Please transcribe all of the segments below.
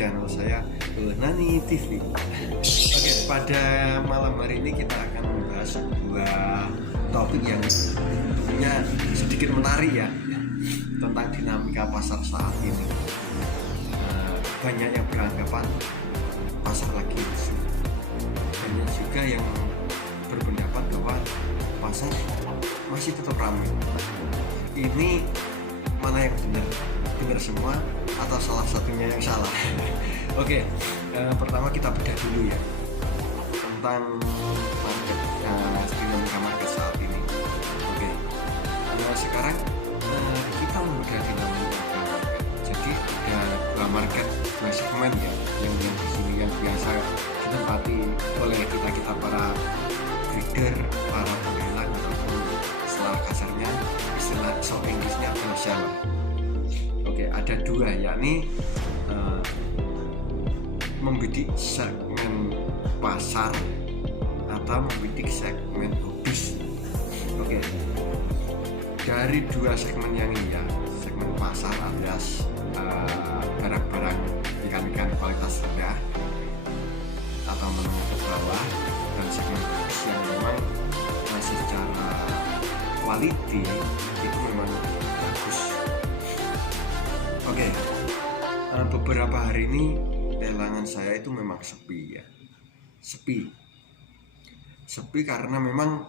channel saya Nani TV. Oke, pada malam hari ini kita akan membahas sebuah topik yang tentunya sedikit menarik ya, tentang dinamika pasar saat ini. Banyak yang beranggapan pasar lagi lesu, banyak juga yang berpendapat bahwa pasar masih tetap ramai. Ini mana yang benar? Benar semua atau salah satunya yang salah? Oke, pertama kita bedah dulu ya tentang market, dinamika market saat ini. Oke, sekarang kita membedah dinamika market. Jadi ada dua market, dua segmen ya, yang di sini yang biasa ditempati oleh kita para trader, para penggalang, ataupun istilah kasarnya, istilah short Inggrisnya wholesaler. Oke, ada dua, yakni membidik segmen pasar atau membidik segmen hobis. Oke, dari dua segmen yang ini ya, segmen pasar alias barang-barang ikan-ikan kualitas rendah atau menengah ke bawah, dan segmen hobis yang memang secara quality itu memang bagus. Oke, beberapa hari ini lelangan saya itu memang sepi ya, sepi karena memang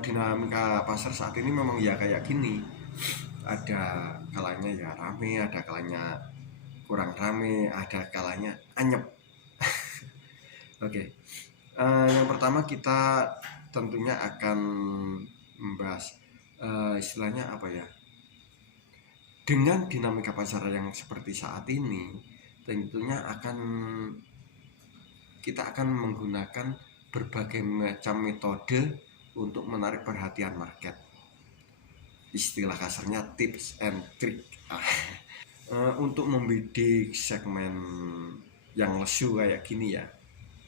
dinamika pasar saat ini memang ya kayak gini, ada kalanya ya rame, ada kalanya kurang rame, ada kalanya anyep. Oke, yang pertama kita tentunya akan membahas istilahnya apa ya, dengan dinamika pasar yang seperti saat ini, tentunya kita akan menggunakan berbagai macam metode untuk menarik perhatian market. Istilah kasarnya tips and trick. Untuk membidik segmen yang lesu kayak gini ya,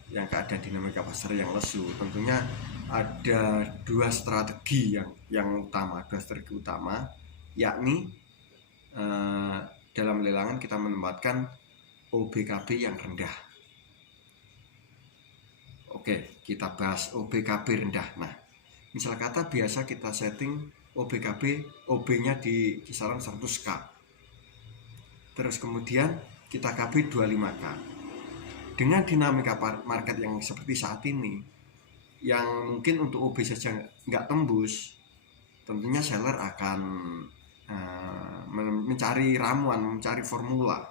yang keadaan dinamika pasar yang lesu, tentunya ada dua strategi yang utama, yakni dalam lelangan kita menempatkan OBKB yang rendah. Oke, kita bahas OBKB rendah. Nah, misal kata biasa kita setting OB-nya di kisaran 100k, terus kemudian kita KB 25k. Dengan dinamika market yang seperti saat ini, yang mungkin untuk OB saja nggak tembus, tentunya seller akan mencari ramuan, mencari formula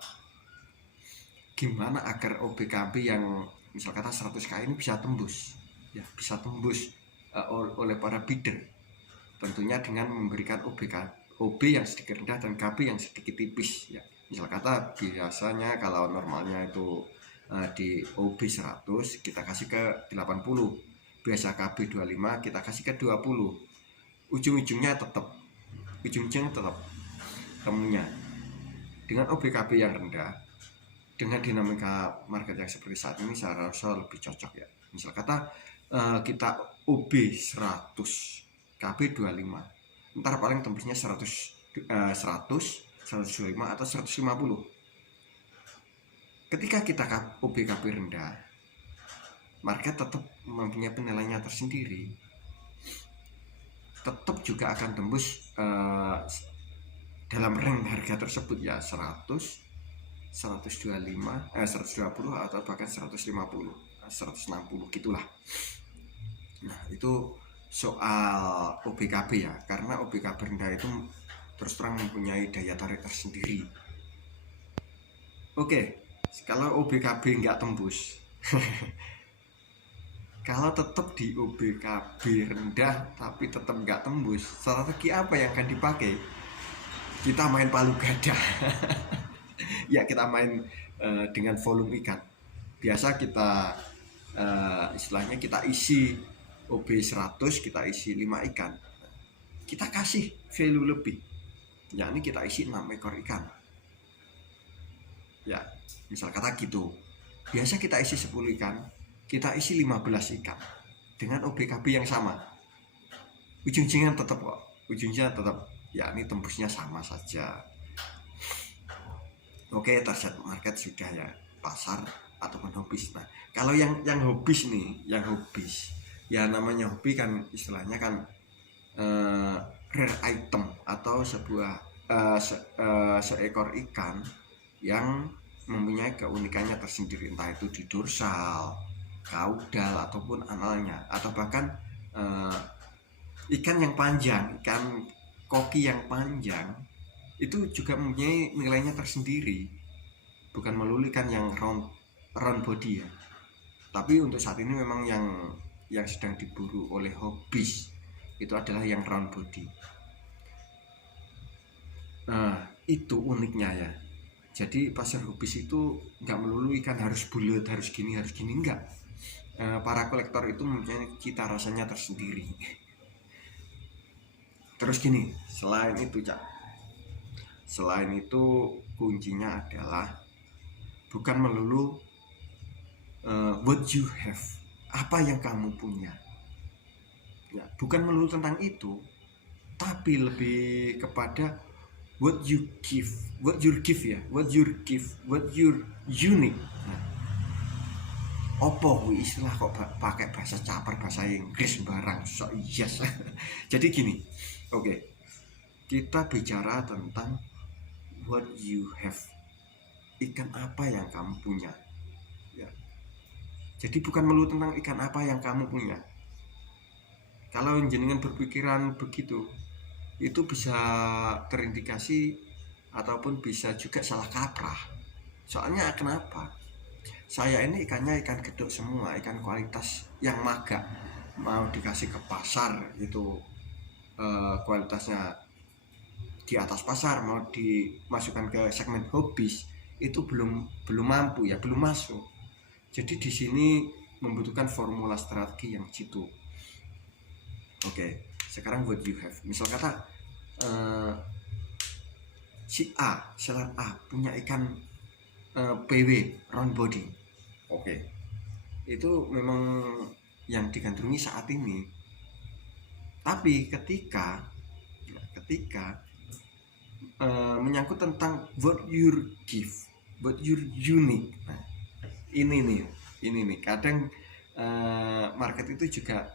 gimana agar OBKB yang misal kata 100k ini bisa tembus ya, bisa tembus oleh para bidder, tentunya dengan memberikan OB yang sedikit rendah dan KB yang sedikit tipis ya. Misal kata biasanya kalau normalnya itu di OB 100 kita kasih ke 80, biasa KB 25 kita kasih ke 20, ujung-ujungnya tetap temunya dengan OBKB yang rendah. Dengan dinamika market yang seperti saat ini saya rasa lebih cocok ya. Misal kata kita OB 100 KB 25, ntar paling tembusnya 100, 125 atau 150. Ketika kita OBKB rendah, market tetap mempunyai penilaiannya tersendiri, tetap juga akan tembus dalam rank harga tersebut ya, 100, 125, 120 atau bahkan 150, 160 gitulah. Nah, itu soal OBKB ya, karena OBKB rendah itu terus terang mempunyai daya tarik tersendiri. Oke, kalau OBKB nggak tembus kalau tetap di OBKB rendah tapi tetap nggak tembus, strategi apa yang akan dipakai? Kita main palu gada. Ya, kita main dengan volume ikan. Biasa kita istilahnya kita isi OB 100, kita isi 5 ikan, kita kasih value lebih, yakni kita isi 6 ekor ikan ya, misal kata gitu. Biasa kita isi 10 ikan, kita isi 15 ikan dengan OBKB yang sama, ujung-ujungnya tetap yakni tembusnya sama saja. Oke, target market sudah ya, pasar ataupun hobis. Nah, kalau yang hobis nih, yang hobis, ya namanya hobi kan istilahnya kan eh, rare item atau sebuah seekor ikan yang mempunyai keunikannya tersendiri, entah itu di dorsal, kaudal ataupun analnya, atau bahkan eh, ikan yang panjang, ikan koki yang panjang itu juga mempunyai nilainya tersendiri, bukan melulu ikan yang round body ya. Tapi untuk saat ini memang yang sedang diburu oleh hobis itu adalah yang round body. Nah, itu uniknya ya. Jadi pasar hobis itu nggak melulu ikan harus bulat, harus gini, enggak. Para kolektor itu mempunyai cita rasanya tersendiri. Terus gini, selain itu Cak, selain itu kuncinya adalah bukan melulu what you have, apa yang kamu punya ya, bukan melulu tentang itu, tapi lebih kepada what you give ya, what you're unique. Nah, opo istilah kok pakai bahasa caper, bahasa Inggris barang so yes. Jadi gini, oke, kita bicara tentang what you have, ikan apa yang kamu punya ya. Jadi bukan melulu tentang ikan apa yang kamu punya. Kalau jenengan berpikiran begitu, itu bisa terindikasi ataupun bisa juga salah kaprah. Soalnya kenapa? Saya ini ikannya ikan gedok semua, ikan kualitas yang maga. Mau dikasih ke pasar itu kualitasnya di atas pasar, mau dimasukkan ke segmen hobis itu belum mampu ya, belum masuk. Jadi di sini membutuhkan formula strategi yang jitu. Oke, sekarang what you have. Misal kata si A, seller A punya ikan PW round body. Oke, itu memang yang digandrungi saat ini. Tapi ketika menyangkut tentang what you give, what you're unique. Nah, ini nih kadang market itu juga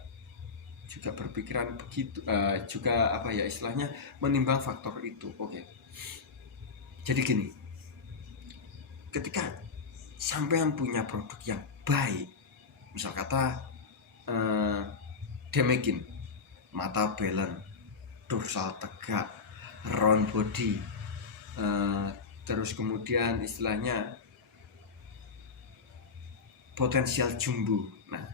berpikiran begitu, juga apa ya istilahnya, menimbang faktor itu. Oke. Jadi gini, ketika sampean punya produk yang baik, misal kata Demekin, mata balance, dorsal tegak, round body, terus kemudian istilahnya potensial jumbo. Nah,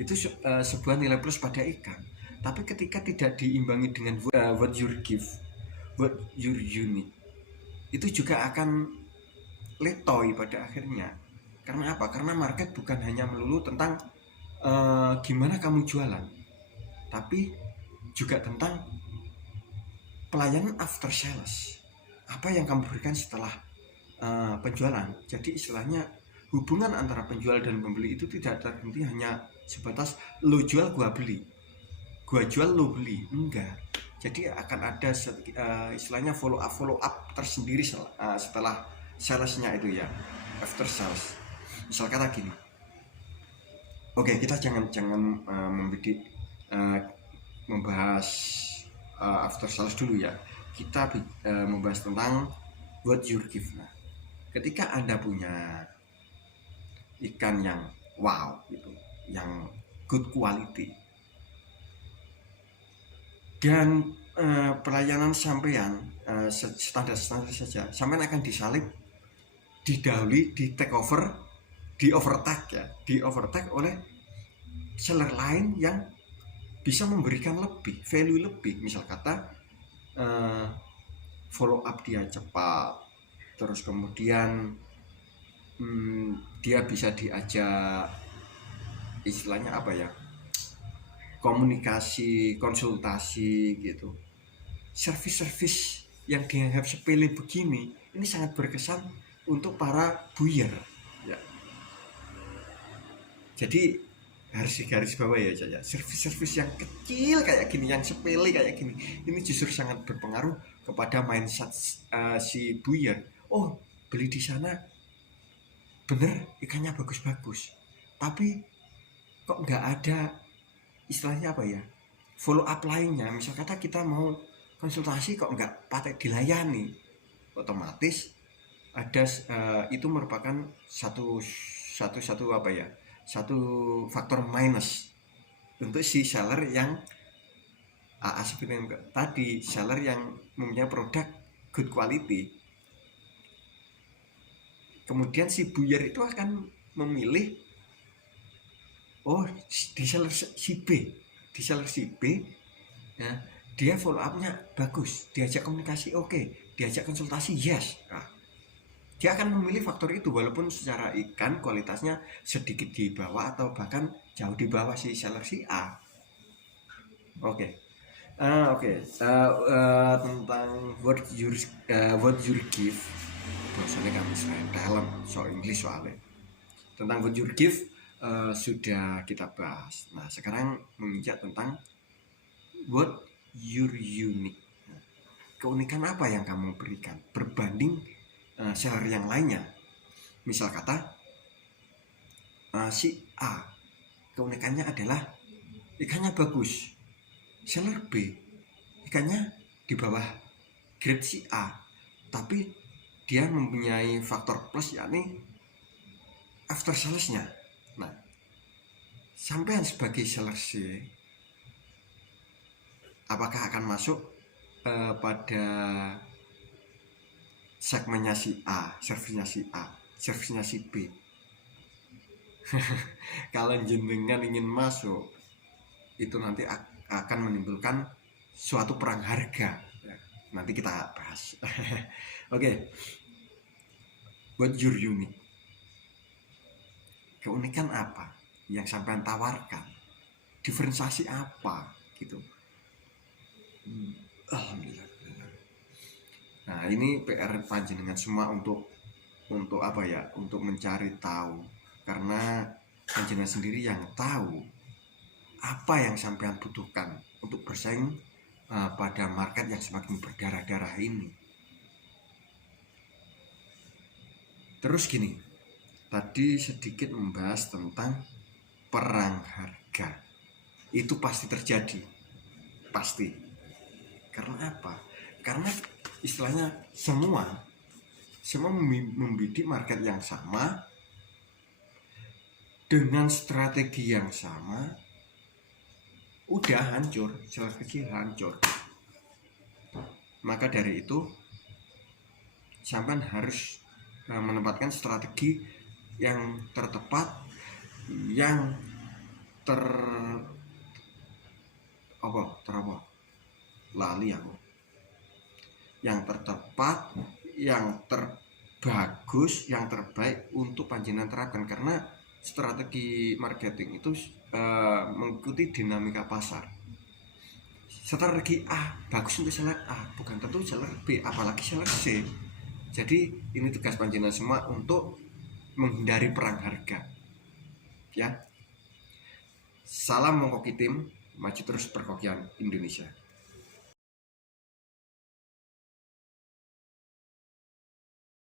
itu sebuah nilai plus pada ikan. Tapi ketika tidak diimbangi dengan what you give, what you're unique, itu juga akan letoy pada akhirnya. Karena apa? Karena market bukan hanya melulu tentang gimana kamu jualan, tapi juga tentang pelayanan after sales. Apa yang kamu berikan setelah penjualan. Jadi istilahnya hubungan antara penjual dan pembeli itu tidak terhenti hanya sebatas lo jual gua beli, gua jual lo beli, enggak. Jadi akan ada istilahnya follow up tersendiri setelah salesnya itu ya, after sales. Misal kata gini, oke, kita jangan membahas after sales dulu ya. Kita membahas tentang what you give. Nah, ketika Anda punya ikan yang wow gitu, yang good quality, dan pelayanan sampean standar saja, sampean akan disalib, didahului, di take over, di overtake oleh seller lain yang bisa memberikan lebih, value lebih. Misal kata follow up dia cepat, terus kemudian dia bisa diajak istilahnya apa ya, komunikasi, konsultasi gitu. Service yang dianggap sepele begini ini sangat berkesan untuk para buyer ya. Jadi harus digaris bawah ya, service yang kecil kayak gini, yang sepele kayak gini, ini justru sangat berpengaruh kepada mindset si buyer. Oh, beli di sana bener ikannya bagus-bagus, tapi kok nggak ada istilahnya apa ya, follow up lainnya. Misal kata kita mau konsultasi kok nggak pakai dilayani, otomatis ada itu merupakan satu apa ya, satu faktor minus untuk si seller yang seperti yang tadi, seller yang mempunyai produk good quality. Kemudian si buyer itu akan memilih di seller si B, ya, dia follow up-nya bagus, diajak komunikasi oke, diajak konsultasi yes. Nah, dia akan memilih faktor itu walaupun secara ikan kualitasnya sedikit di bawah atau bahkan jauh di bawah si seller si A. Tentang what you give, bahasanya kami selain dalam so English soalnya. Tentang what you give sudah kita bahas. Nah, sekarang menginjak tentang what your unique. Keunikan apa yang kamu berikan berbanding seller yang lainnya. Misal kata si A, keunikannya adalah ikannya bagus. Seller B, ikannya di bawah grade si A, tapi dia mempunyai faktor plus, yakni after salesnya. Nah, sampean sebagai seller C, apakah akan masuk pada segmennya si A, servisnya si A, servisnya si B? Kalau jenengan ingin masuk, itu nanti akan menimbulkan suatu perang harga. Nanti kita bahas. Oke. What your unique? Keunikan apa yang sampean tawarkan? Diferensiasi apa gitu? Alhamdulillah. Nah, ini PR panjenengan semua untuk apa ya? Untuk mencari tahu, karena panjenengan sendiri yang tahu apa yang sampean butuhkan untuk bersaing pada market yang semakin berdarah-darah ini. Terus gini, tadi sedikit membahas tentang perang harga. Itu pasti terjadi, pasti. Karena apa? Karena istilahnya semua membidik market yang sama dengan strategi yang sama. Udah hancur, seller kecil hancur. Maka dari itu sampean harus menempatkan strategi yang tertepat, yang lali aku, yang tertepat, yang terbagus, yang terbaik untuk panjenengan terapkan. Karena strategi marketing itu mengikuti dinamika pasar. Strategi A bagus untuk seller A, bukan tentu seller B, apalagi seller C. Jadi ini tugas panjenengan semua untuk menghindari perang harga. Ya. Salam Mongkoki Tim, maju terus perkokian Indonesia.